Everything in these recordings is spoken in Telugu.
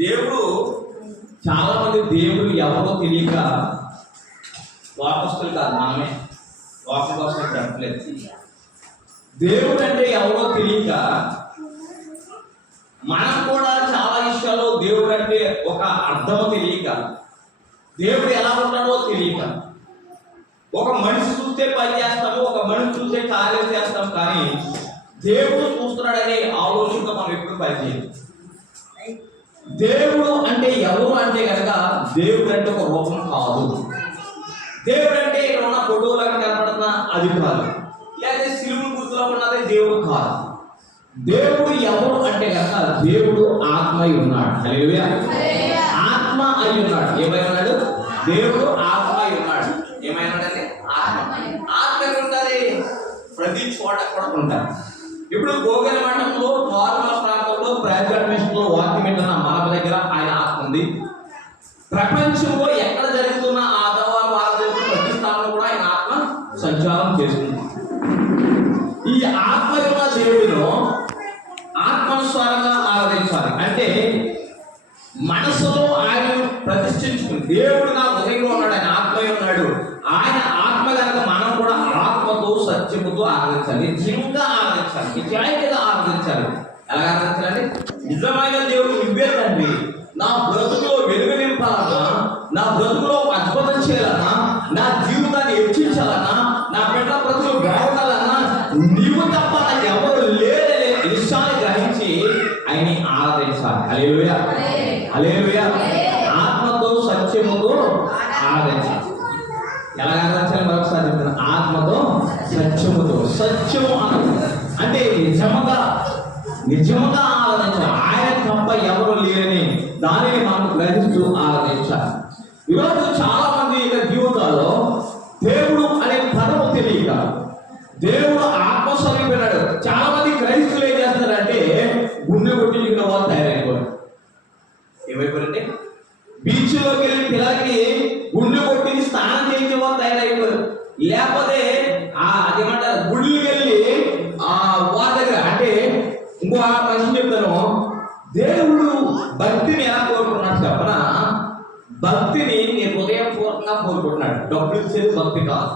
దేవుడు చాలా మంది దేవుడు ఎవరో తెలియక వాపస్తులు కాదు, మనమే వాపస్తులు చెప్పలేదు. దేవుడు అంటే ఎవరో తెలియక మనం కూడా చాలా విషయాల్లో దేవుడు అంటే ఒక అర్థమో తెలియక, దేవుడు ఎలా ఉన్నాడో తెలియక, ఒక మనిషి చూస్తే పని చేస్తాము, ఒక మనిషి చూస్తే కార్యం చేస్తాం, కానీ దేవుడు చూస్తున్నాడనే ఆలోచనతో మనం ఎప్పుడు పని చేయాలి. దేవుడు అంటే ఎవరు అంటే కనుక దేవుడు అంటే ఒక రూపం కాదు. దేవుడు అంటే ఇక్కడ ఉన్న ఫోటోలకు కనపడుతున్న అది కాదు, లేదా సిలువ గుర్తులో ఉన్నది దేవుడు కాదు. దేవుడు ఎవరు అంటే కనుక దేవుడు ఆత్మ అయి ఉన్నాడు. హల్లెలూయా. ఆత్మ అయి ఉన్నాడు. ఏమై ఉన్నాడు? దేవుడు ఆత్మ అయి ఉన్నాడు. ఏమైనాడంటే ఆత్మ. ఆత్మ ఉంటుంది, ప్రతి చోట కూడా ఉంటారు. ఇప్పుడు గోగల మండలంలో నార్మల్ ప్రాంతంలో ప్రైవేట్ మిషన్లో వాక్యం వింటున్న మన దగ్గర ఆయన ఆత్మ ఉంది. ప్రపంచంలో ఎక్కడ జరుగుతున్న ఆదివారం జరుగుతున్న ప్రతి స్థానంలో కూడా ఆయన ఆత్మ సంచారం చేస్తుంది. ఈ ఆత్మ ఉన్న దేవుడిలో ఆత్మానుసారంగా ఆరాధించాలి. అంటే మనసులో ఆయన ప్రతిష్ఠించుకుని, దేవుడు నా హృదయంలో ఉన్నాడు, ఆయన ఆత్మలో ఉన్నాడు. ఆయన ఆత్మ కనుక మనం కూడా ఆత్మతో సత్యముతో ఆరాధించాలి, నిజంగా ఆరాధించాలి, నిజాయితీగా ఆరాధించాలి. ఎలా ఆరాధించాలంటే నిజమైన దేవుడు నువ్వే తండ్రి, నా బ్రతుకులో వెలుగు నింపాలన్నా, నా బ్రతుకులో అద్భుతం చేయాలన్నా, నా జీవితాన్ని హెచ్చించాలన్నా, నా బిడ్డ బ్రతుకులు బాగుండాలన్నా నీవు తప్ప నాకు ఎవరు లేదనే విషయాన్ని గ్రహించి ఆయన్ని ఆరాధించాలి. హల్లెలూయా, హల్లెలూయా. ఆత్మతో సత్యముతో ఆరాధించాలి. ఎలా ఆరాధించాలి? మరొకసారి చెప్తాను. ఆత్మతో సత్యముతో. సత్యము అంటే నిజముగా ఆరాధించాలి. ఆయన తప్ప ఎవరు లేరని దానిని మనం గ్రహిస్తూ ఆరాధించాలి. ఈరోజు చాలా మంది జీవితాల్లో దేవుడు అనే పదము తెలియక, దేవుడు ఆత్మస్వరూపుడు. చాలా మంది క్రైస్తువులు ఏం చేస్తారంటే గుండె కొట్టించుకున్న వాళ్ళు తయారైపోయారు. ఏమైపోయారంటే బీచ్లోకి వెళ్ళి పిల్లలకి గుండె కొట్టి స్నానం చేయించే వాళ్ళు తయారైపోయారు. లేకపోతే అదేమంటారు, గుడికి వెళ్ళి వారి దగ్గర అంటే ఇంకో మనిషి చెప్తాను, దేవుడు భక్తిని ఎలా కోరుకున్నాడు చెప్పనా? భక్తిని నేను హృదయపూర్వకంగా కోరుకుంటున్నాడు. డబ్బులు ఇచ్చేది భక్తి కాదు.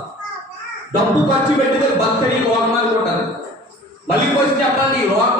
డబ్బు ఖర్చు పెట్టితే భక్తిని లోకం అనుకుంటారు. మళ్ళీ వచ్చి చెప్పాలి,